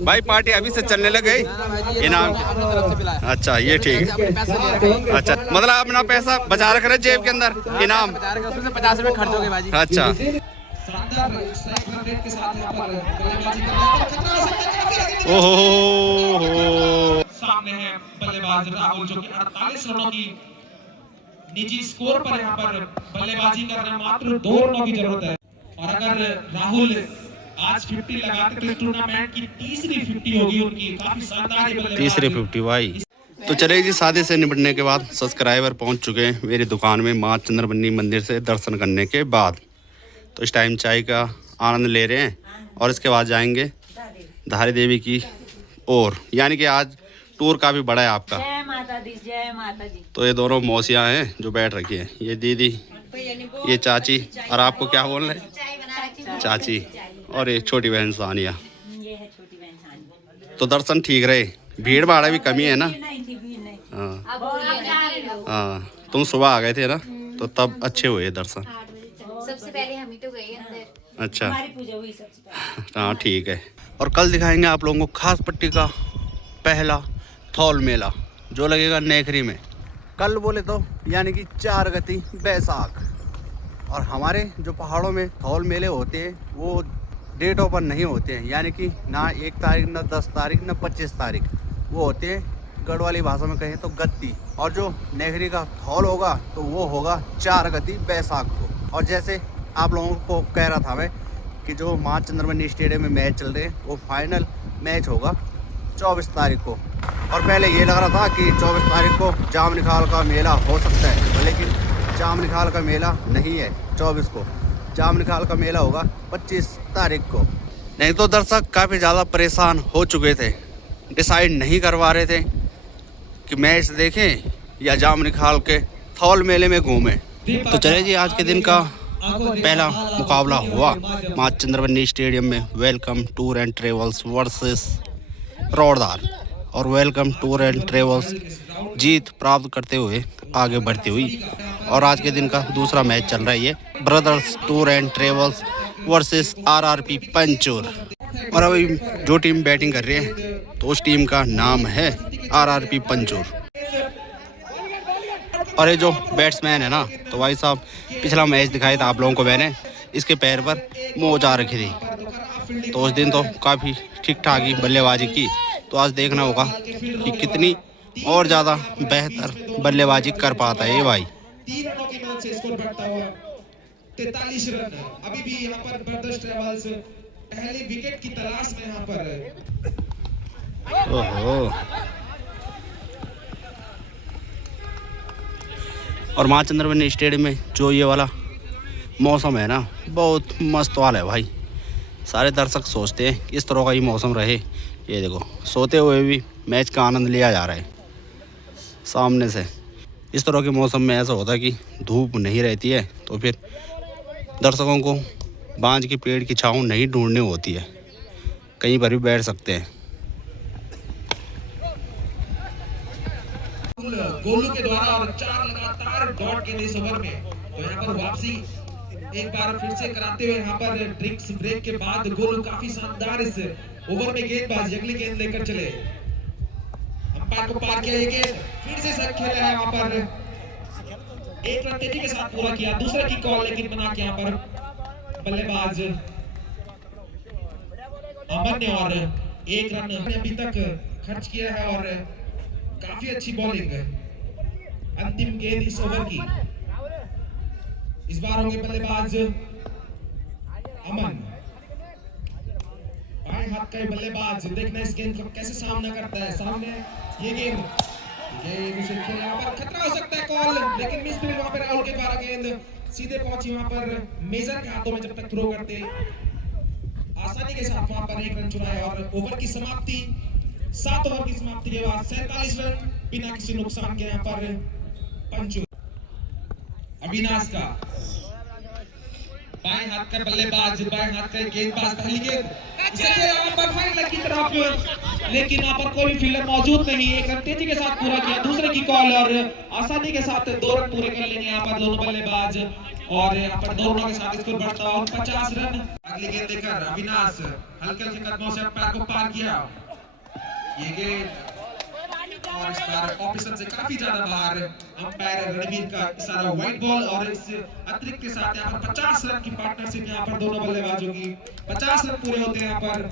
भाई पार्टी अभी से चलने लग गई इनाम की। अच्छा ये ठीक है। अच्छा मतलब अपना पैसा बचा रख रहे जेब के अंदर इनाम 50 रुपए खर्च हो गए भाजी। अच्छा ओहो सामने है बल्लेबाज राहुल जो कि 48 रनों की निजी स्कोर पर यहाँ पर बल्लेबाजी कर रहे हैं। मात्र 2 रनों की जरूरत है और अगर राहुल आज 50 लगाते तो टूर्नामेंट की तीसरी 50 होगी उनकी। काफी शानदार बल्लेबाजी। तीसरी 50 भाई। तो चलिए जी शादी से निपटने के बाद सब्सक्राइबर पहुंच चुके हैं मेरी दुकान में माँ चंद्रबनी मंदिर से दर्शन करने के बाद। तो इस टाइम चाय का आनंद ले रहे हैं और इसके बाद जाएंगे धारी देवी की ओर, यानी कि आज टूर काफ़ी बड़ा है आपका। जय माता दी, जय माता दी। तो ये दोनों मौसियाँ हैं जो बैठ रखी हैं, ये दीदी, ये चाची, और आपको क्या बोल रहे हैं चाची, और ये छोटी बहन सानिया। ये है छोटी बहन सानी। तो दर्शन ठीक रहे, भीड़ भाड़ भी कमी है ना। नहीं थी, भीड़ नहीं। हाँ हाँ, तुम सुबह आ गए थे ना तो तब अच्छे हुए दर्शन। सबसे पहले हम ही तो गए अंदर। अच्छा हमारी पूजा हुई सबसे पहले। हाँ ठीक है। और कल दिखाएंगे आप लोगों को खास पट्टी का पहला थौल मेला जो लगेगा नेखरी में। कल बोले तो यानी कि 4 गति बैसाख। और हमारे जो पहाड़ों में थौल मेले होते हैं वो डेटों पर नहीं होते हैं, यानी कि ना 1 तारीख, ना 10 तारीख, ना 25 तारीख, वो होते हैं गढ़वाली भाषा में कहें तो गत्ती। और जो नेखरी का थौल होगा तो वो होगा 4 गति बैसाख को। और जैसे आप लोगों को कह रहा था मैं कि जो माँ चंद्रमनी स्टेडियम में मैच चल रहे हैं वो फाइनल मैच होगा 24 तारीख को। और पहले ये लग रहा था कि 24 तारीख को जाम निखाल का मेला हो सकता है, लेकिन जाम निखाल का मेला नहीं है 24 को। जाम निखाल का मेला होगा 25 तारीख को। नहीं तो दर्शक काफ़ी ज़्यादा परेशान हो चुके थे, डिसाइड नहीं करवा रहे थे कि मैच देखें या जाम निखाल के थौल मेले में घूमें। तो चले जी आज के दिन का पहला मुकाबला हुआ माँ चंद्रबनी स्टेडियम में welcome tour and travels versus रोडदार। और वेलकम टूर एंड ट्रेवल्स जीत प्राप्त करते हुए आगे बढ़ती हुई। और आज के दिन का दूसरा मैच चल रहा है ये brothers tour and travels versus RRP Panchur. और अभी जो टीम बैटिंग कर रही है तो उस टीम का नाम है आरआरपी पंचूर। और ये जो बैट्समैन है ना तो भाई साहब पिछला मैच दिखाया था आप लोगों को मैंने, इसके पैर पर मोच आ रखी थी। तो उस दिन तो काफ़ी ठीक ठाक ही बल्लेबाजी की। तो आज देखना होगा कि कितनी और ज़्यादा बेहतर बल्लेबाजी कर पाता है ये भाई। 3 रनों की मदद से स्कोर बढ़ता हुआ 43 रन। अभी भी यहाँ पर ब्रदर्स ट्रेवल्स पहले विकेट की तलाश में यहाँ पर। ओहो। और माँ चंद्रबनी स्टेडियम में जो ये वाला मौसम है ना बहुत मस्त वाला है भाई। सारे दर्शक सोचते हैं इस तरह का ही मौसम रहे। ये देखो सोते हुए भी मैच का आनंद लिया जा रहा है सामने से। इस तरह के मौसम में ऐसा होता है कि धूप नहीं रहती है तो फिर दर्शकों को बांज के पेड़ की छाँव नहीं ढूंढनी होती है, कहीं पर भी बैठ सकते हैं। गोलू के द्वारा और 4 लगातार डॉट के इस ओवर में। तो यहाँ पर वापसी एक बार फिर से कराते हुए यहाँ पर ड्रिंक्स ब्रेक के बाद गोलू काफी शानदार इस ओवर में गेंदबाज अगली गेंद लेकर चले। अंपायर को पार किया, ये गेंद फिर से सर खेला है यहाँ पर। 1 रन तेजी के साथ पूरा किया, दूसरे की कॉल लेकिन बना के यहाँ पर बल्लेबाज अमन ने और 1 रन अभी तक खर्च किया है। और काफी अच्छी बॉलिंग, अंतिम गेंद इस ओवर की। इस बार होंगे बल्लेबाज अमन, बाएं हाथ का बल्लेबाज। देखना इस गेंद का कैसे सामना करता है। सामने ये गेंद यहाँ पर खतरा हो सकता है कॉल, लेकिन मिस फील्ड वहां पर राहुल के द्वारा गेंद सीधे पहुंची वहां पर मेजर के हाथों में। जब तक थ्रो करते आसानी के साथ वहां पर 1 रन चुराया। और ओवर की समाप्ति 7 ओवर की समाप्ति के बाद 47 रन बिना किसी नुकसान के यहाँ पर पंचू। अविनाश का बाएं हाथ का बल्लेबाज, बाएं हाथ का गेंदबाज, पहली गेंद की तरफ, लेकिन यहाँ पर कोई फील्डर मौजूद नहीं। 1 रन तेजी के साथ पूरा किया, दूसरे की कॉल और आसानी के साथ 2 रन पूरे कर लेंगे यहाँ पर दोनों बल्लेबाज। और यहाँ पर दोनों के साथ स्कोर बढ़ता है 50 रन। अगली गेंद लेकर अविनाश हल्के हल्के कदमों से अंपायर को पार किया। ये गेंद और इस बार ऑफिसर से काफी ज्यादा बाहर अंपायर रणवीर का इशारा वाइड बॉल और इस अतिरिक्त के साथ यहाँ पर 50 रन की पार्टनरशिप यहाँ पर दोनों बल्लेबाजों की 50 रन पूरे होते हैं यहाँ पर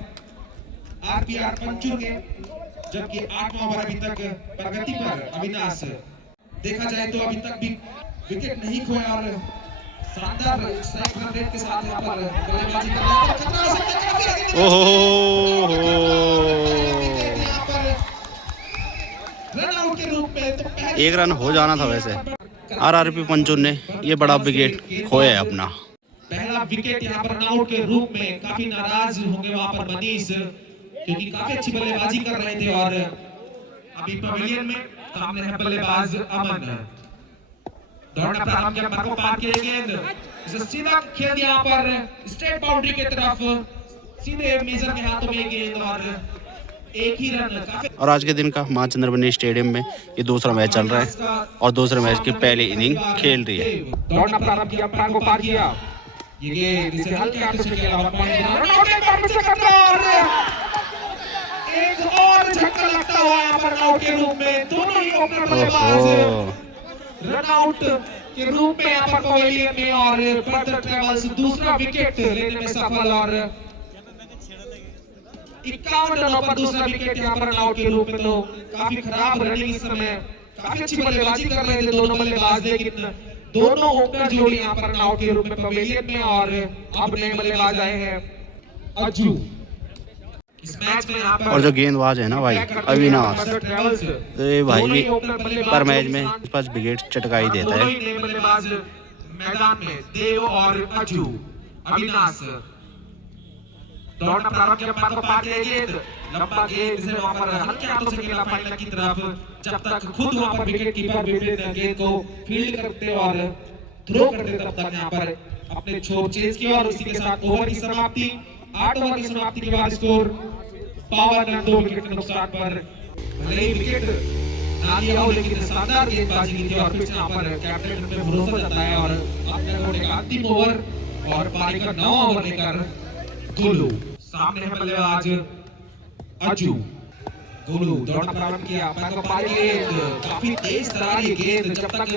आरपीआर पंचुर के, जबकि 8वां ओवर अभी तक प्रगति पर अविनाश। देखा जाए तो अभी तक भी विकेट नहीं खोया और शानदार स्ट्राइक रन रेट के साथ यहाँ पर बल्लेबाजी कर रहे हैं। खतरा हो सकता है काफी यहाँ पर रन आउट के रूप में। तो एक रन हो जाना था वैसे। आरआरपी पंचुर ने ये बड़ा विकेट खोया है अपना। पहला विकेट यहाँ पर रन आउट के रूप में। काफी नाराज होंगे वहां पर मनीष, क्योंकि काफी अच्छी बल्लेबाजी कर रहे थे। और अभी पवेलियन में सामने है बल्लेबाज अमन। दौड़ना प्रारंभ किया, अंपायर को पार किया गेंद, इसे सीधा खेल यहाँ पर स्ट्रेट बाउंड्री की तरफ, सीधे मेजर के हाथों में गेंद और एक ही रन। काफी और आज के दिन का मां चंद्रमणि स्टेडियम में ये दूसरा मैच चल रहा है और दूसरे मैच की पहली इनिंग खेल रही है। दौड़ना प्रारंभ किया, अंपायर को पार किया, ये गेंद इसे हल्के हाथों से खेला और एक और झटका लगता हुआ यहाँ पर आउट के रूप में। दोनों ही ओपनर बल्लेबाज रन आउट के रूप में यहाँ पर पवेलियन में। और बर्दर ट्रेवल्स दूसरा विकेट लेने में सफल और 51 रनों पर दूसरा विकेट यहाँ पर रन आउट के रूप में। तो काफी खराब रनिंग इस समय, काफी अच्छी बल्लेबाजी कर रहे थे दोनों बल्लेबाज, लेकिन दोनों ओपनर जोड़ी यहाँ पर रन आउट के रूप में पवेलियन में। और अब नए बल्लेबाज आए हैं अज्जू। इस मैच में यहाँ पर और जो गेंदबाज है ना भाई अविनाश, तो ये भाई भी पर मैच में 5 विकेट चटका ही देता है। बल्लेबाज मैदान में देव और अज्जू। अविनाश दौड़ना प्रारंभ किया, अंपायर को पार किया, गेंद लंबा गेंद से वहां पर हल्के हाथों से खेला फाइनल की तरफ, जब तक खुद वहां पर विकेट कीपर विपिन गेंद को फील्ड करते और थ्रो करते तब तक यहाँ पर अपने छोर चेंज किया। और उसी के साथ ओवर की समाप्ति, 8 ओवर की समाप्ति के बाद स्कोर पावर रन 2 विकेट के नुकसान पर। भले ही विकेट ना लिया हो, लेकिन शानदार गेंदबाजी की थी और फिर से यहाँ पर कैप्टन पे भरोसा जताया और अपने कोटे का अंतिम ओवर और पारी का 9वां ओवर लेकर गोलू। सामने है बल्लेबाज अज्जू। गोलू दौड़ना प्रारंभ किया, अंपायर को पार गेंद, काफी तेज तरारी गेंद, जब तक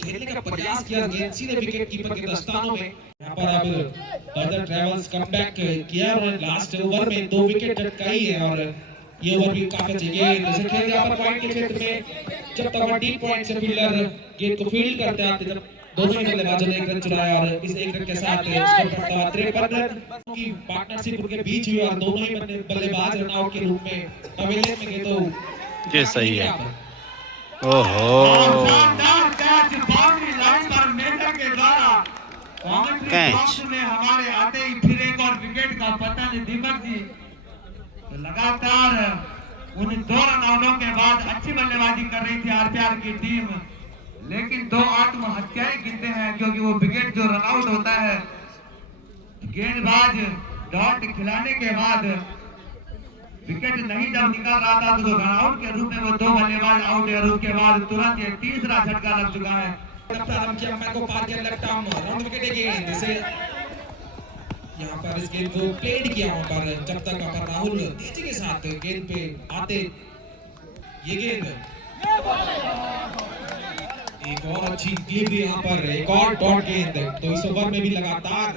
खेलने का प्रयास किया गेंद सीधे विकेट कीपर के दस्तानों में। यहाँ पर अब बर्दर ट्रेवल्स कमबैक किया और लास्ट ओवर में 2 विकेट झटकाई है। और ये ओवर भी काफी अच्छी गेंद से खेल यहाँ पर पॉइंट के क्षेत्र में, जब तक डीप पॉइंट से फील्डर गेंद को फील्ड करते आते, जब दोनों ही बल्लेबाजों ने 1 रन चुराया और इस 1 रन के साथ स्कोर बढ़ता हुआ 53 रन की पार्टनरशिप उनके बीच हुई। और दोनों ही बल्लेबाज रन आउट के रूप में पवेलियन में गए। तो ये सही है। ओहो कैच में हमारे आते ही फिर एक और विकेट का पता नहीं दीपक जी। तो लगातार उन 2 रन आउटों के बाद अच्छी बल्लेबाजी कर रही थी आरपीआर की टीम, लेकिन 2 आत्महत्याएं गिनते हैं, क्योंकि वो विकेट जो रन आउट होता है, गेंदबाज डॉट खिलाने के बाद विकेट नहीं जब निकल रहा था तो रन आउट के रूप में वो 2 बल्लेबाज आउट है। और उसके बाद तुरंत ये तीसरा झटका लग चुका है। प्रारंभ किया, अंपायर को पार किया, लेफ्ट आर्म राउंड विकेट गेंद से यहाँ पर इस गेंद को प्लेड किया वहां पर, जब तक वहां पर राहुल तेजी के साथ गेंद पे आते, ये गेंद एक और अच्छी डिलीवरी यहाँ पर, एक और डॉट गेंद। तो इस ओवर में भी लगातार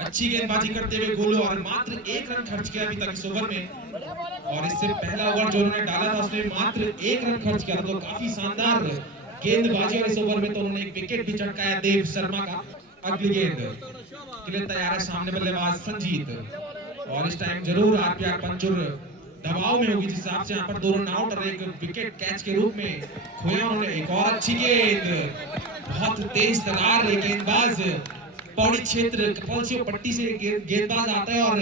अच्छी गेंदबाजी करते हुए गोलू और मात्र 1 रन खर्च किया अभी तक इस ओवर में। और इससे पहला ओवर जो उन्होंने डाला था उसमें मात्र 1 रन खर्च किया, तो काफी शानदार गेंदबाजी। और इस ओवर में तो उन्होंने एक विकेट भी चटकाया देव शर्मा का। अगली गेंद के लिए तैयार है सामने बल्लेबाज संजीत, और इस टाइम जरूर आरपीआर पंचुर दबाव में होगी, जिस हिसाब से यहाँ पर 2 रन आउट और एक विकेट कैच के रूप में खोया उन्होंने। एक और अच्छी गेंद, बहुत तेज तरार गेंदबाज, पौड़ी क्षेत्र कपलसियों पट्टी से गेंदबाज आता है और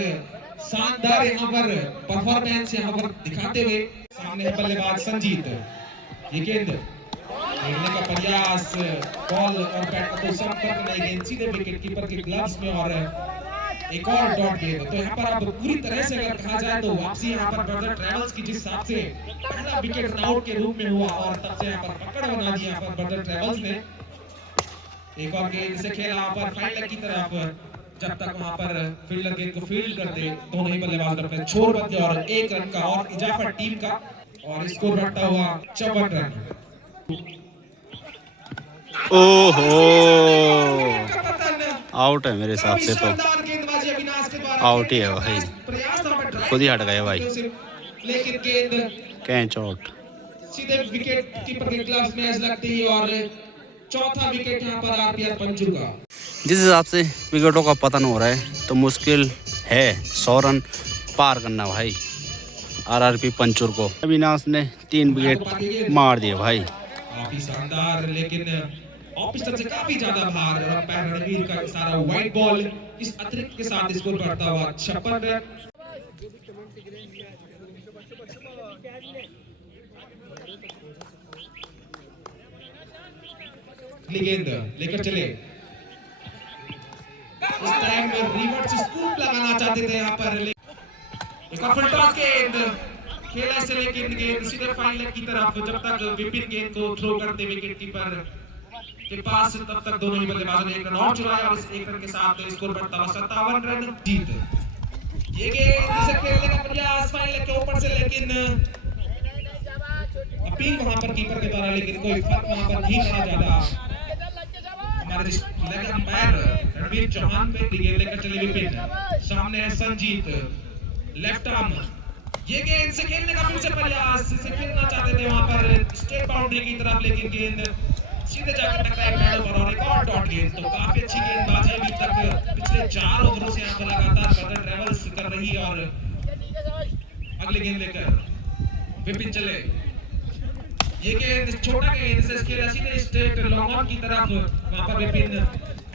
शानदार यहाँ पर परफॉर्मेंस यहाँ पर दिखाते हुए सामने है बल्लेबाज संजीत। ये गेंद खेलने का प्रयास, बॉल और बैट का कोई संपर्क नहीं, गेंद सीधे विकेट कीपर के ग्लव्स में और एक और डॉट गेंद। तो यहाँ पर अब पूरी तरह से अगर कहा जाए तो वापसी यहाँ पर बर्दर ट्रेवल्स की, जिस हिसाब से पहला विकेट रन आउट के रूप में हुआ और तब से यहाँ पर पकड़ बना दी यहाँ पर बर्दर ट्रेवल्स ने। एक और गेंद से खेला वहां पर फाइन लेग की तरफ, जब तक वहां पर फील्डर गेंद को फील्ड करते दोनों ही बल्लेबाज अपने छोर बदले और 1 रन का और इजाफा टीम का, और स्कोर बढ़ता हुआ 54 रन। ओहो, आउट है मेरे हिसाब से, तो गेंदबाजी अविनाश के द्वारा आउट ही है भाई, प्रयास वहां पर खुद ही हट गए भाई, लेकिन गेंद कैच आउट। सीधे विकेट कीपर के ग्लव्स में ऐसे लगती है और चौथा विकेट यहां पर आरपीआर पंचू का। जिस हिसाब से विकेटों का पतन हो रहा है तो मुश्किल है 100 रन पार करना भाई आरआरपी पंचूर को। अविनाश ने 3 विकेट मार दिए भाई। काफी शानदार, लेकिन ऑफ स्टंप से काफी ज्यादा भार और अंपायर रणवीर का सारा वाइड बॉल इस अतिरिक्त के साथ स्कोर बढ़ता हुआ 56 रन। गेंद लेकर चले, इस टाइम रिवर्स स्कूप लगाना चाहते थे यहाँ पर, एक और फुल टॉस गेंद खेला से, लेकिन गेंद सीधे फाइन लेग की तरफ, जब तक विपिन गेंद को थ्रो करते विकेट कीपर के पास, तब तक दोनों ही बल्लेबाजों ने 1 रन और चुराया और इस 1 रन के साथ स्कोर बढ़ता हुआ 57 रन। जीत ये गेंद से खेलने का प्रयास फाइन लेग के ऊपर से, लेकिन अपील वहां पर कीपर के द्वारा, लेकिन कोई फर्क वहां पर नहीं पड़ा ज्यादा। हमारे लेग अंपायर रणवीर चौहान पे गेंद लेकर चले विपिन, सामने है संजीत, लेफ्ट आर्म, ये गेंद से खेलने का फिर से प्रयास, से खेलना चाहते थे वहां पर स्ट्रेट बाउंड्री की तरफ, लेकिन गेंद सीधे जाकर टकराई पैडों पर और एक और डॉट गेंद। तो काफी अच्छी गेंदबाजी अभी तक पिछले 4 ओवरों से यहाँ पर लगातार बदल ट्रेवल्स कर रही है, और अगली गेंद लेकर विपिन चले, ये गेंद छोटा गेंद से खेला सीधे स्ट्रेट लॉन्ग ऑन की तरफ, वहां पर विपिन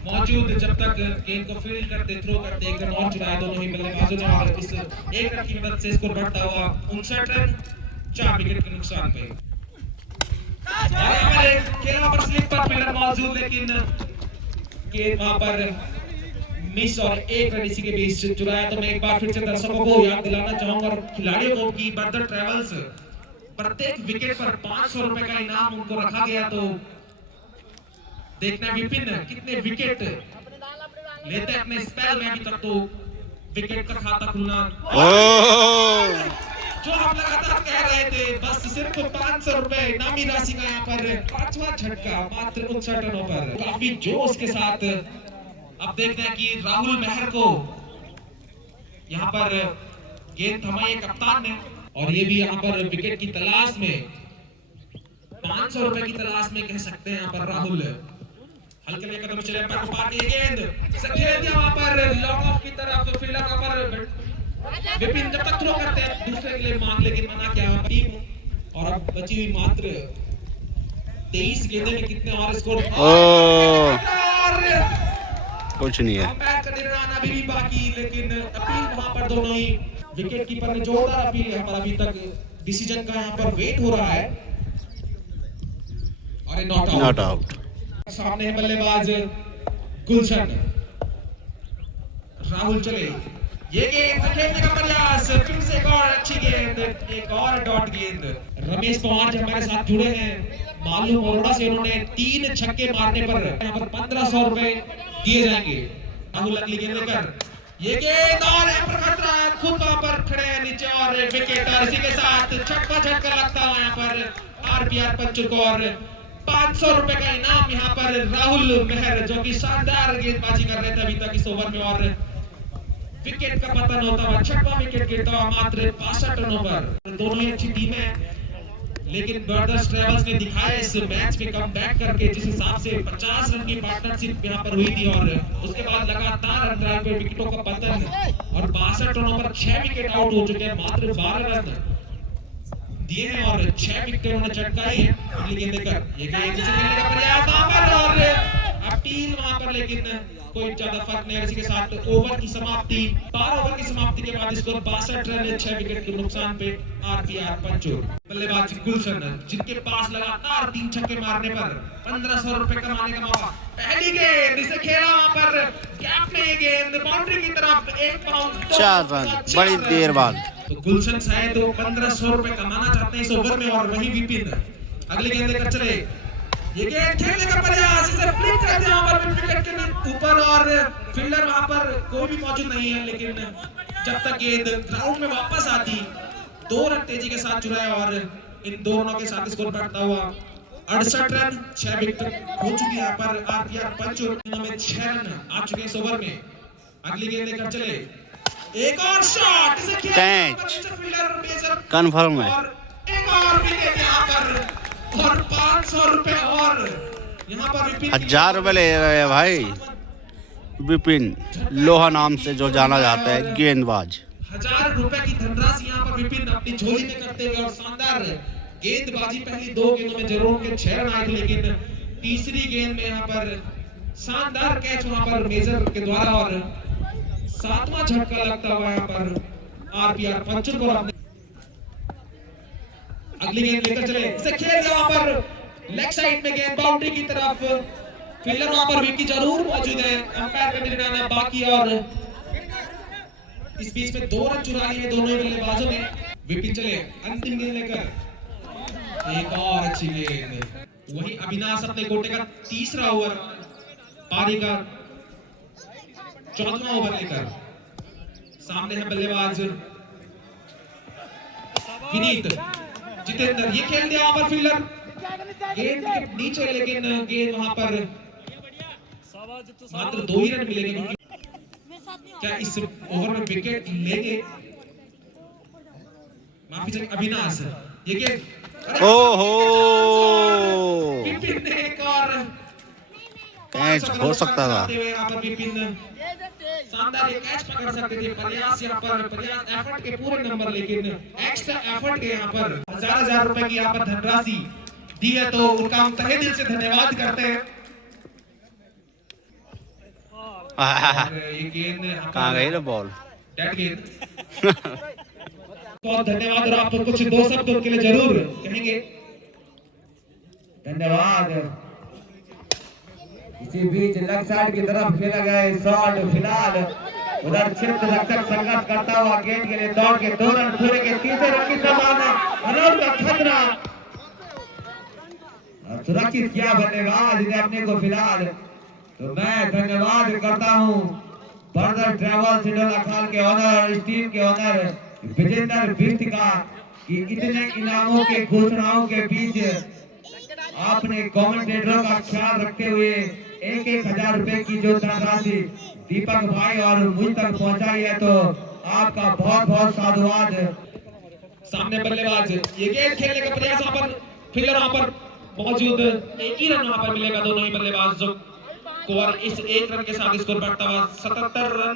मौजूद, जब तक गेंद को फील्ड करते थ्रो करते 1 रन और चुराए दोनों ही बल्लेबाजों ने, और इस 1 रन की मदद से स्कोर बढ़ता हुआ 59 रन 4 विकेट के नुकसान पे। खेला पर स्लिप पर फील्डर मौजूद, लेकिन गेंद वहां पर मिस और 1 रन इसी के बीच चुराया। तो मैं एक बार फिर से दर्शकों को याद दिलाना चाहूंगा और खिलाड़ियों को कि बर्दर ट्रेवल्स प्रत्येक विकेट पर 500 रुपए का इनाम उनको रखा गया। तो देखना विपिन कितने विकेट लेते अपने स्पेल में, अभी तक तो विकेट का खाता खुलना, जो हम लगातार कह रहे थे, बस सिर्फ 500 रुपए इनामी राशि का यहाँ पर 5वां झटका मात्र 59 रनों पर, काफी जोश के साथ। अब देखते हैं कि राहुल मेहर को यहाँ पर गेंद थमाई कप्तान ने, और ये भी यहाँ पर विकेट की तलाश में 500 रुपए की तलाश में कह सकते हैं यहाँ पर राहुल हल्के में कदम चले पर पाती गेंद से खेल दिया वहां पर लॉन्ग ऑफ की तरफ, फील्डर का पर विपिन जब तक थ्रो करते हैं दूसरे के लिए मांग, लेकिन मना किया टीम। और अब बची हुई मात्र 23 गेंदों में कितने और स्कोर, कुछ नहीं है, अंपायर का निर्णय अभी भी बाकी, लेकिन अपील वहां पर दोनों ही विकेट कीपर ने जोरदार अपील यहाँ पर, अभी तक डिसीजन का यहाँ पर वेट हो रहा है, और नॉट आउट। सामने है बल्लेबाज गुलशन, राहुल चले, ये गेंद खेलने का प्रयास, फिर से एक और अच्छी गेंद, एक और डॉट गेंद। रमेश पवार जो हमारे साथ जुड़े हैं मालूम बड़ौदा से, उन्होंने 3 छक्के मारने पर यहाँ पर 1500 रुपए दिए जाएंगे। राहुल अगली गेंद लेकर, ये गेंद और खतरा, खुद वहां पर खड़े हैं नीचे और विकेट, और इसी के साथ 6वां झटका लगता है यहाँ पर आरपीआर पंचू को, और 500 रुपए का इनाम यहाँ पर राहुल मेहर, जो कि शानदार गेंदबाजी कर रहे थे अभी तक इस ओवर में, और विकेट का पतन होता हुआ 6वां विकेट गिरता हुआ मात्र 62 रनों पर। दोनों ही अच्छी टीमें, लेकिन बर्दर्स ट्रेवल्स ने दिखाया इस मैच में कम बैक करके, जिस हिसाब से 50 रन की पार्टनरशिप यहाँ पर हुई थी, और उसके बाद लगातार अंतराल पे विकेटों का पतन, और 62 रनों पर 6 विकेट आउट हो चुके हैं, मात्र 12 रन दिए हैं और 6 विकेट उन्होंने चटकाई है। अगली गेंद लेकर, ये गेंद से खेलने का प्रयास वहां पर, और अपील वहां पर, लेकिन कोई ज्यादा फर्क नहीं है। इसी के साथ ओवर की समाप्ति, 12 ओवर की समाप्ति के बाद स्कोर 62 रन 6 विकेट के नुकसान पे आरपीआर पंचूर। बल्लेबाज गुलशन, जिनके पास लगातार 3 छक्के मारने पर 1500 रुपए कमाने का मौका, पहली गेंद इसे खेला वहां पर गैप में, ये गेंद बाउंड्री की तरफ, 1 बाउंस 4 रन बड़ी देर बाद। तो गुलशन शायद 1500 रुपए कमाना चाहते हैं इस ओवर में, और वही विपिन अगली गेंद लेकर चले, ये गेंद खेलने का प्रयास, इसे फ्लिक कर दिया वहां पर विकेट के ऊपर और फील्डर वहां पर कोई भी मौजूद नहीं है, लेकिन जब तक गेंद ग्राउंड में वापस आती 2 रन तेजी के साथ चुराया और इन दोनों के साथ स्कोर बढ़ता हुआ 68 रन, 6 विकेट हो चुकी है यहाँ पर आरपीआर पंचूर में 6 रन आ चुके इस ओवर में। अगली गेंद लेकर चले, एक और शॉट, इसे कैच कंफर्म है और एक और विकेट यहाँ पर और 500 रुपए और यहाँ पर विपिन 1000 रुपए ले गए भाई। विपिन लोहा नाम से जो जाना जाता है गेंदबाज। 1000 रुपए की धनराशि यहाँ पर विपिन अपनी झोली में करते हुए और शानदार गेंदबाजी पहली 2 गेंदों में जरूर के 6 रन आए थे, लेकिन तीसरी गेंद में यहाँ पर शानदार कैच वहां पर मेजर के द्वारा और 7वां झटका लगता हुआ यहाँ पर आरपीआर पंचर को अपने अगली गेंद लेकर चले, इसे खेल दिया वहां पर लेग साइड में गेंद बाउंड्री की तरफ। फील्डर वहां पर विकी जरूर मौजूद है, अंपायर का निर्णय आना बाकी और इस बीच में 2 रन चुरा लिए दोनों ही बल्लेबाजों ने। विपिन चले अंतिम गेंद लेकर, एक और अच्छी गेंद, वही अविनाश अपने कोटे का तीसरा ओवर पारी का 14वां ओवर लेकर सामने है बल्लेबाज विनीत। जितेंद्र ये खेल दिया वहां पर फील्डर गेंद के नीचे, लेकिन गेंद वहां पर मात्र 2 ही रन मिलेंगे। क्या इस ओवर में विकेट लेंगे? माफी चाहिए अविनाश, ये गेंद ओहो विपिन ने एक और कैच हो सकता था। यहाँ पर विपिन शानदार ये कैच पकड़ सकते थे। प्रयास यहाँ पर प्रयास एफर्ट के पूरे नंबर, लेकिन एक्स्ट्रा एफर्ट के यहाँ पर 1000 रुपए की यहाँ पर धनराशि दी है, तो उनका हम तहे दिल से धन्यवाद करते हैं। ये गेंद कहाँ गई ना बॉल? डेड गेंद। बहुत धन्यवाद और आप कुछ 2 शब्द उनके लिए जरूर कहेंगे। धन्यवाद। इसी बीच लेग साइड की तरफ खेला गया शॉट, फिलहाल उधर क्षेत्र रक्षक संघर्ष करता हुआ गेंद के लिए दौड़ के 2 रन पूरे के तीसरे रन की संभावना, अनोट का खतरा सुरक्षित किया बल्लेबाज ने अपने को फिलहाल। तो मैं धन्यवाद करता हूं ब्रदर ट्रैवल्स हिंडोला खाल के ऑनर और इस टीम के ऑनर विजेंद्र बिष्ट का कि इतने इनामों के घोषणाओं के बीच आपने कमेंटेटरों का ख्याल रखते हुए 1,000 रुपए की जो धनराशि दीपक भाई और मुझ तक पहुंचाई है, तो आपका बहुत बहुत साधुवाद। सामने बल्लेबाज ये गेंद खेलने का प्रयास, वहां पर फील्डर वहां पर मौजूद, एक ही रन वहां पर मिलेगा दोनों ही बल्लेबाज जो और इस 1 रन के साथ स्कोर बढ़ता हुआ 77 रन।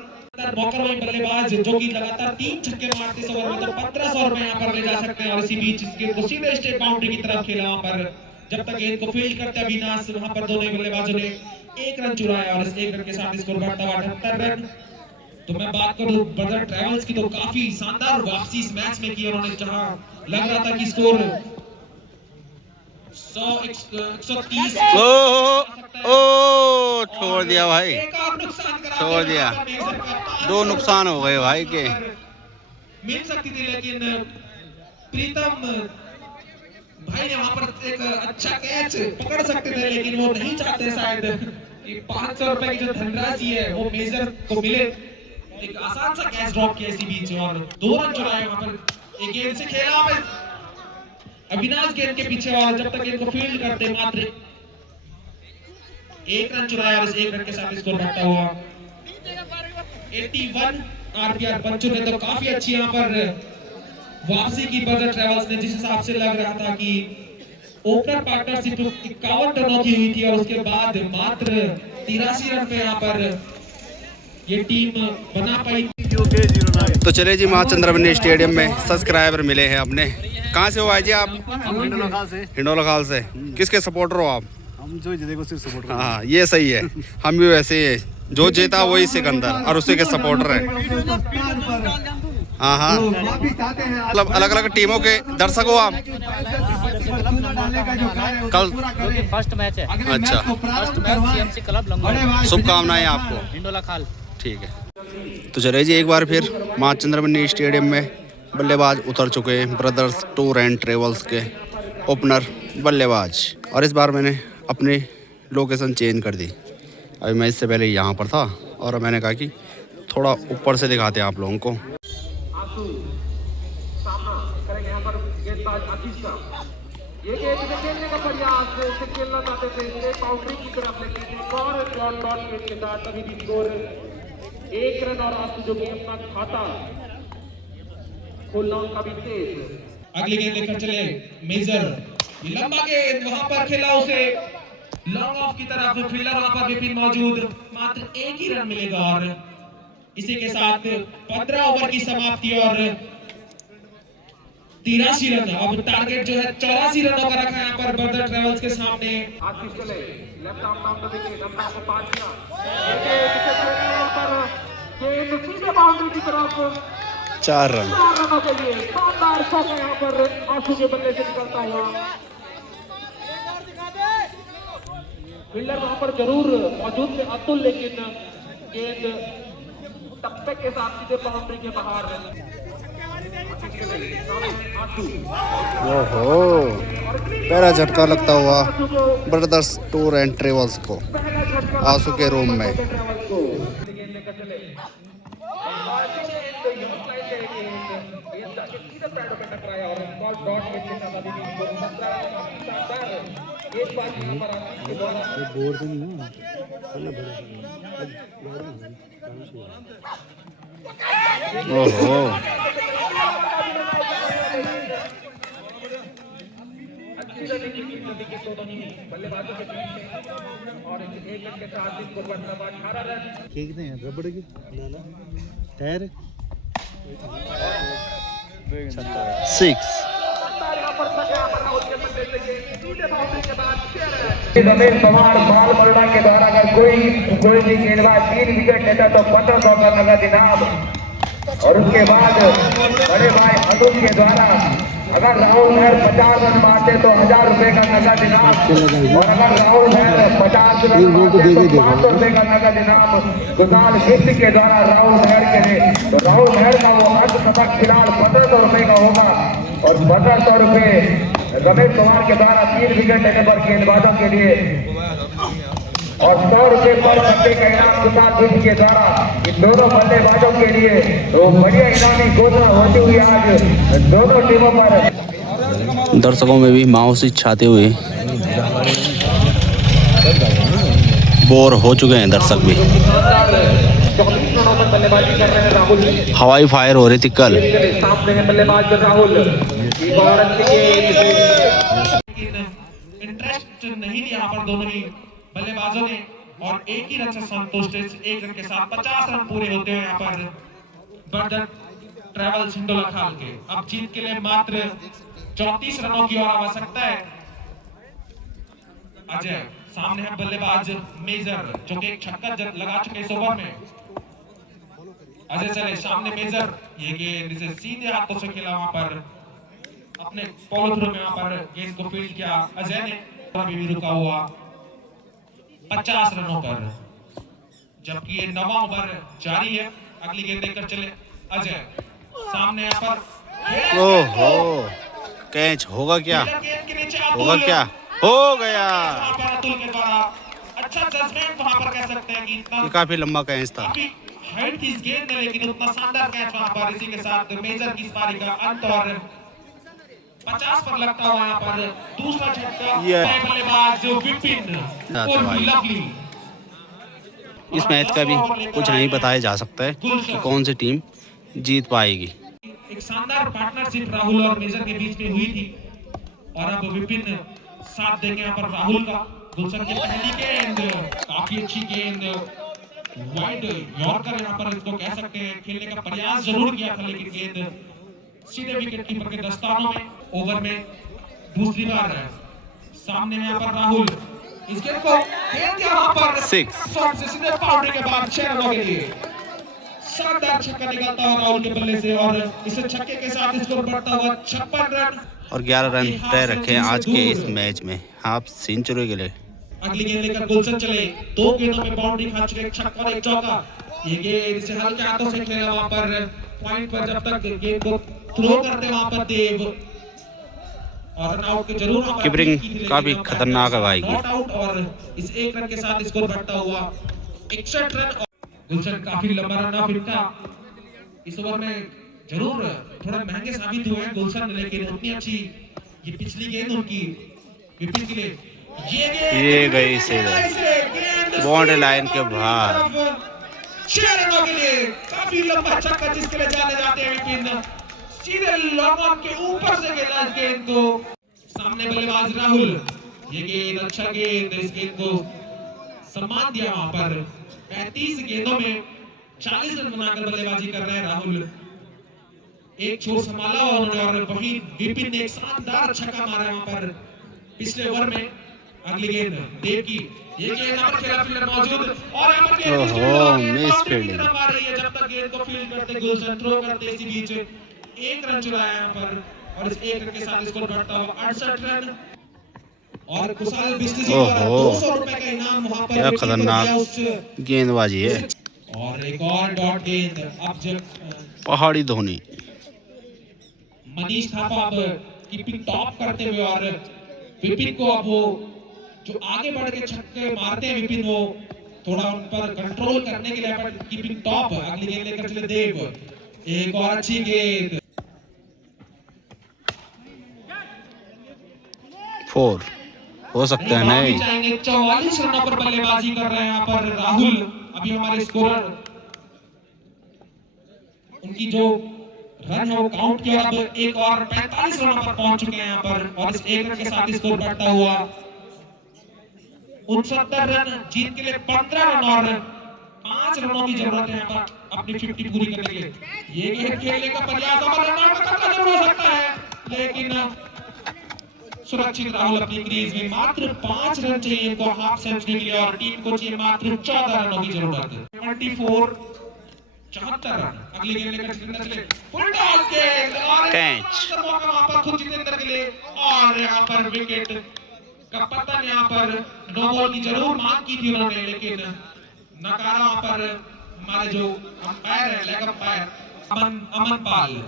मौका वही बल्लेबाज जो कि लगातार 3 छक्के मारते इस ओवर में, तो 1500 रुपए यहाँ पर ले जा सकते हैं। और इसी बीच इसके को सीधे स्टेट बाउंड्री की तरफ खेला वहां पर, जब तक गेंद को फील्ड करते अविनाश, वहां पर दोनों ही बल्लेबाजों ने 1 रन चुराया और इस 1 रन के साथ स्कोर बढ़ता हुआ 78 रन। तो मैं बात करूं ब्रदर ट्रैवल्स की, तो काफी शानदार वापसी इस मैच में की उन्होंने, जहां लग रहा था कि स्कोर 130 ओ छोड़ दिया भाई, एक और नुकसान करा छोड़ दिया। 2 नुकसान हो गए भाई के। मिल सकती थी, लेकिन प्रीतम भाई ने वहां पर एक अच्छा कैच पकड़ सकते थे, लेकिन वो नहीं चाहते शायद कि 500 रुपए की जो धनराशि है वो मेजर को मिले। एक आसान सा कैच ड्रॉप किया इसी बीच और 2 रन चुराए वहां पर। एक गेंद से खेला अविनाश गेंद के पीछे, और जब तक गेंद को फील्ड करते मात्र 1 रन चुराया और इस 1 रन के साथ स्कोर बढ़ता हुआ 81। आरपीआर पंचू ने तो काफी अच्छी यहाँ पर वापसी की ब्रदर ट्रैवल्स ने, जिस हिसाब से लग रहा था कि ओपनर पार्टनरशिप 51 रनों की हुई थी और उसके बाद मात्र 83 रन पे यहाँ पर ये टीम बना पाई। तो चले जी, माँ चंद्रमणि स्टेडियम में सब्सक्राइबर मिले हैं अपने। कहाँ से हो भाई जी आप? हिंडोला खाल से। हिंडोला खाल से। किसके सपोर्टर हो आप? हम जो जीते को सिर्फ सपोर्ट करते हैं। हाँ ये सही है, हम भी वैसे ही है, जो जीता वही सिकंदर और उसी के सपोर्टर है। हाँ हाँ, मतलब अलग अलग टीमों के दर्शक हो आप? कल फर्स्ट मैच है। अच्छा, फर्स्ट मैच सीएमसी क्लब लंबा। शुभकामनाएं आपको। हिंडोला खाल। ठीक है। तो चले जी, एक बार फिर माँ चंद्रमणि स्टेडियम में बल्लेबाज उतर चुके हैं ब्रदर्स टूर एंड ट्रेवल्स के ओपनर बल्लेबाज। और इस बार मैंने अपनी लोकेशन चेंज कर दी। अभी मैं इससे पहले यहाँ पर था और मैंने कहा कि थोड़ा ऊपर से दिखाते हैं आप लोगों को। सामना करेंगे यहाँ पर गेंदबाज आशीष का। ये गेंद से खेलने का प्रयास से खेलना चाहते थे, ये बाउंड्री की तरफ लेकिन एक और शॉट डॉट गेंद के साथ अभी भी स्कोर 1 रन और आशीष जो कि अपना खाता खोलना उनका भी तेज। अगली गेंद लेकर चले मेजर, ये लंबा गेंद वहां पर खेला उसे लॉन्ग ऑफ की तरफ, फील्डर वहां पर विपिन मौजूद, मात्र 1 ही रन मिलेगा और इसी के साथ 15 ओवर की समाप्ति और 83 रन। अब टारगेट जो है 84 रनों का रखा है यहाँ पर बर्दर ट्रेवल्स के सामने। आशीष चले लेफ्ट आर्म डाउन करके डंडा को पार किया, यहाँ पर गेंद सीधे बाउंड्री की तरफ 4 रन। 4 रनों के लिए शानदार शॉट यहाँ पर आशु के बल्ले से निकलता हुआ। फील्डर वहां पर जरूर मौजूद थे अतुल, लेकिन गेंद टप्पे के साथ सीधे बाउंड्री के बाहर। ओहो, पहला झटका लगता हुआ ब्रदर्स टूर एंड ट्रेवल्स को आंसू के रूम में। ओहो, रबड़ की टायर 6। रमेश पवार बाल मल्ला के द्वारा अगर कोई भी गेंदबाज 3 विकेट लेता तो 1500 का नगद इनाम। और उसके बाद बड़े भाई अतुल के द्वारा अगर राहुल मेहर 50 रन मारते तो 1000 रुपए का नगद इनाम, और अगर राहुल मेहर 50 रन मारते तो 500 रुपए का नगद इनाम गुजाल गिफ्ट के द्वारा राहुल मेहर के लिए। तो राहुल मेहर का वो अर्धशतक फिलहाल 1500 रुपए का होगा और 1500 रुपए रमेश पवार के द्वारा 3 विकेट लेने पर गेंदबाजों के लिए, और 100 रुपए पर छक्के का इनाम गुजाल गिफ्ट के द्वारा इन दोनों बल्लेबाजों के लिए। तो बढ़िया इनामी घोषणा होती हुई आज दोनों टीमों पर। दर्शकों में भी मायूसी छाते हुए बोर हो चुके हैं दर्शक भी। 24 रनों पर बल्लेबाजी कर रहे हैं राहुल। हवाई फायर हो रही थी कल। सामने है बल्लेबाज राहुल। इंटरेस्ट नहीं लिया यहाँ पर दोनों ही बल्लेबाजों ने और 1 ही रन से संतुष्ट। 1 रन के साथ 50 रन पूरे होते हैं यहाँ पर बर्दर ट्रेवल्स हिंडोला खाल के। अब जीत के लिए मात्र 34 रनों की और आवश्यकता है। अजय सामने है बल्लेबाज मेजर जो कि एक छक्का लगा चुके इस ओवर में। अजय चले सामने मेजर, ये गेंद इसे सीधे हाथों से खेला वहां पर अपने फॉलो थ्रू में वहां पर गेंद को फील्ड किया अजय ने। अभी भी रुका हुआ 50 रनों पर, जबकि ये 9वां ओवर जारी है। अगली गेंद देखकर चले अजय सामने यहाँ पर। ओहो, कैच होगा क्या? होगा क्या? हो गया। अतुल के द्वारा अच्छा जजमेंट वहां पर कह सकते हैं कि ये काफी लंबा कैच था। हाइट की इस गेंद में, लेकिन उतना शानदार कैच वहां पर। इसी के साथ मेजर की इस पारी का अंत और 50 पर लगता हुआ यहाँ पर दूसरा छक्का बल्लेबाज विपिन और लवली। इस मैच का भी कुछ नहीं बताया जा सकता है कि कौन सी टीम जीत पाएगी। एक शानदार पार्टनरशिप राहुल और मेजर के बीच में हुई थी और अब विपिन साथ देंगे यहाँ पर राहुल का। गुलशन की पहली गेंद काफी अच्छी गेंद, वाइड यॉर्कर यहाँ पर इसको कह सकते हैं। खेलने का प्रयास जरूर किया था लेकिन गेंद सीधे विकेट कीपर के दस्तानों में। ओवर में दूसरी बार है सामने यहाँ पर राहुल, इस गेंद को गेंद यहाँ पर 6 शॉट से सीधे बाउंड्री के बाद 6 रनों के लिए शानदार छक्का निकलता हुआ राहुल के बल्ले से और इस छक्के के साथ स्कोर बढ़ता हुआ 56 रन और 11 रन तय रखे हैं आज के इस मैच में हाफ सेंचुरी के लिए। अगली गेंद लेकर गुलशन चले, 2 गेंदों में बाउंड्री खा चुके, एक छक्का और एक चौका। ये गेंद इसे हल्के हाथों से खेला वहां पर पॉइंट पर, जब तक गेंद को थ्रो करते वहां पर देव और रन आउट के जरूर कीपिंग काफी खतरनाक है भाई की। नॉट आउट और इस एक रन के साथ स्कोर बढ़ता हुआ 61 रन। गुलशन काफी लंबा रन ऑफ था इस ओवर में, जरूर थोड़ा महंगे साबित हुए हैं गुलशन, लेकिन उतनी अच्छी ये पिछली गेंद उनकी विपिन के लिए ये गई से बाउंड्री लाइन के बाहर। 6 रनों के लिए काफी लंबा छक्का जिसके लिए जाने जाते हैं विपिन, सीधे लॉन्ग ऑन के ऊपर से खेला इस गेंद को। सामने बल्लेबाज राहुल, ये गेंद अच्छा गेंद, इस गेंद को सम्मान दिया वहां पर। 35 गेंदों में 40 रन बनाकर बल्लेबाजी कर रहे हैं राहुल। एक छोर संभाला उन्होंने और वहीं विपिन ने एक शानदार छक्का मारा वहां पर पिछले ओवर में। अगली गेंद देव की, ये गेंद यहाँ पर खेला फील्डर मौजूद और यहाँ पर गेंद मिस फील्डिंग आ रही है। जब तक गेंद को फील्ड करते गुलशन थ्रो करते इसी बीच एक रन चुराया यहाँ पर और इस एक रन के साथ स्कोर बढ़ता हुआ 68 रन। और कुशाल बिस्टी जी द्वारा 200 रुपए का इनाम वहां पर क्या खतरनाक गेंदबाजी है। और एक और डॉट गेंद। अब जब पहाड़ी धोनी मनीष थापा अब कीपिंग टॉप करते हुए और विपिन को अब वो जो आगे बढ़ के छक्के मारते हैं विपिन, वो थोड़ा उन पर कंट्रोल करने के लिए कीपिंग टॉप। अगली गेंद लेकर चले देव, एक और अच्छी गेंद। 4 हो सकता है नहीं। 44 रनों पर बल्लेबाजी कर रहे हैं यहाँ पर राहुल। अभी हमारे स्कोरर उनकी जो रन है वो काउंट किया, अब एक और 45 रनों पर पहुंच चुके हैं यहाँ पर और इस एक रन के साथ स्कोर बढ़ता हुआ 69 रन। जीत के लिए 15 रन और 5 रनों की जरूरत है यहाँ पर अपनी 50 पूरी करने के लिए। ये गेंद खेलने का प्रयास और रन आउट का खतरा जरूर हो सकता है, लेकिन सुरक्षित राहुल अपनी क्रीज में। मात्र 5 रन चाहिए इनको हाफ सेंचुरी के लिए और टीम को चाहिए मात्र 14 रनों की जरूरत है। 74 रन। अगली गेंद लेकर चले फुल टॉस गेंद और कैच। मौका वहां पर खुद जितेंद्र के लिए और यहाँ पर विकेट का पतन। यहाँ पर नो बॉल की जरूर मांग की थी उन्होंने, लेकिन नकारा वहां पर हमारे जो अंपायर है, लेग अंपायर अमन पाल।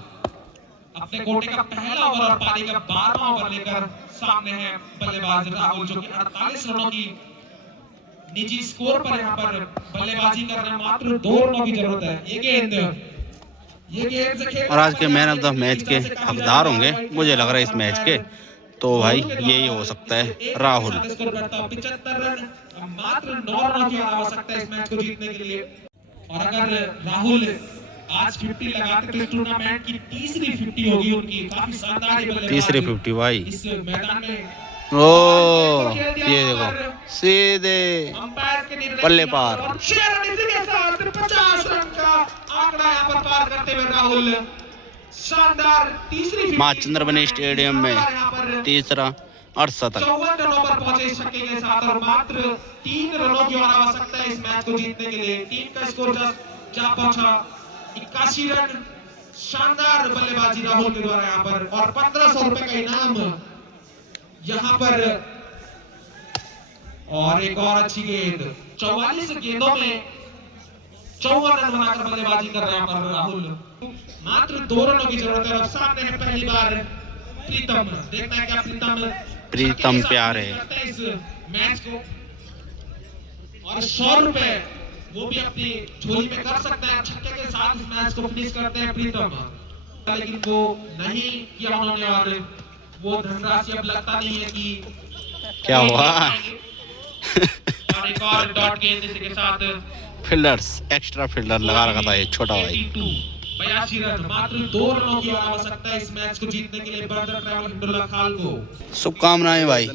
अपने कोटे का पहला ओवर और पारी का 12वां ओवर लेकर सामने है बल्लेबाज राहुल, जो कि 48 रनों की निजी स्कोर पर यहाँ पर बल्लेबाजी कर रहे हैं। मात्र 2 रनों की जरूरत है। ये गेंद से खेल और आज के मैन ऑफ द मैच के हकदार होंगे मुझे लग रहा है इस मैच के, तो भाई यही हो सकता है राहुल। 75 रन, मात्र 9 रनों की आवश्यकता है इस मैच को जीतने के लिए। और अगर राहुल आज 50 लगाते तो इस टूर्नामेंट की तीसरी 50 होगी उनकी। काफी शानदार बल्लेबाजी। तीसरी 50 भाई। इस मैदान में ओ ये देखो सीधे पल्ले पार। 6 रन इसी के साथ 50 रन का आंकड़ा यहाँ पर पार करते हुए राहुल। शानदार तीसरी मां चंद्रबनी स्टेडियम में तीसरा अर्धशतक। 54 रनों पर पहुंचे छक्के के साथ और मात्र 3 रनों की और आवश्यकता है इस मैच को जीतने के लिए। टीम का स्कोर जा पहुंचा 81 रन। शानदार बल्लेबाजी राहुल के द्वारा यहाँ पर और 1500 रुपए का इनाम यहाँ पर। और एक और अच्छी गेंद। 44 गेंदों में 54 रन बनाकर बल्लेबाजी कर रहे हैं राहुल। मात्र 2 रनों की जरूरत है। अब सामने है पहली बार प्रीतम। देखना है क्या प्रीतम प्यार है इस मैच को। और 100 रुपए वो भी अपनी झोली में कर सकते हैं। छक्के के साथ इस मैच को फिनिश करते हैं प्रीतम, लेकिन वो नहीं किया उन्होंने और वो धनराशि अब लगता नहीं है कि क्या हुआ। और एक और डॉट गेंद इसी के साथ फील्डर्स एक्स्ट्रा फील्डर लगा रखा था ये छोटा भाई। 82 रन। मात्र 2 रनों की आवश्यकता है इस मैच को जीतने के लिए ब्रदर ट्रैवल हिंडोला खाल को। शुभकामनाएं भाई,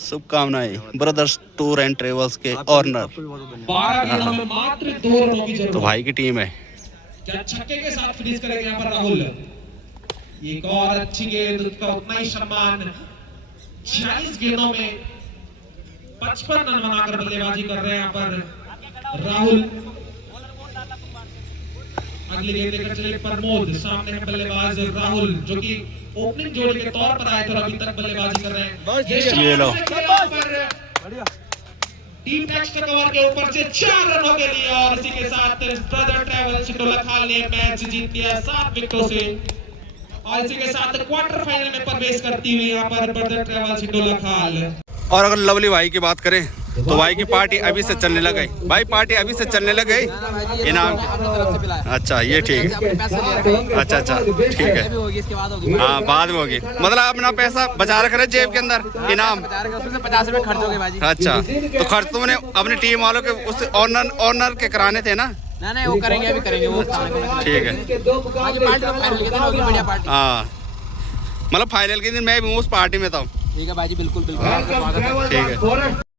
शुभकामनाएं ब्रदर्स टूर एंड ट्रेवल्स के ऑनर। 12 गेंदों में मात्र 2 रनों की जरूरत। तो भाई की टीम है। क्या छक्के के साथ फिनिश करेंगे यहाँ पर राहुल। एक और अच्छी गेंद, उसका उतना ही सम्मान। 46 गेंदों में 55 रन बनाकर बल्लेबाजी कर रहे हैं यहाँ पर राहुल। अगली गेंद लेकर चले प्रमोद। सामने है बल्लेबाज राहुल, जो कि ओपनिंग जोड़ी के तौर पर आए थे और अभी तक बल्लेबाजी कर रहे हैं। ये लो टीम टेक्स्ट कवर के ऊपर से 4 रनों के लिए और इसी के साथ ब्रदर ट्रैवल हिंडोला खाल ने मैच जीत लिया 7 विकेटों से। और इसी के साथ क्वार्टर फाइनल में प्रवेश करती हुई यहाँ पर ब्रदर ट्रेवल्स इंडोला खाल। और अगर लवली भाई की बात करें तो भाई की पार्टी अभी से चलने लग गई। भाई पार्टी अभी से चलने लग गई इनाम की। अच्छा ये ठीक है। अच्छा ठीक है। हाँ बाद में होगी, मतलब अपना पैसा बचा रख रहे जेब के अंदर इनाम। 50 रुपए खर्च हो गए बाजी। अच्छा तो खर्च तो मैंने अपनी टीम वालों के उस ऑनर के कराने थे ना। ना वो करेंगे, अभी करेंगे वो। ठीक है। आज पार्टी फाइनल के दिन होगी बढ़िया पार्टी। हाँ मतलब फाइनल के दिन मैं भी उस पार्टी में था। ठीक है भाई जी, बिल्कुल बिल्कुल। ठीक है।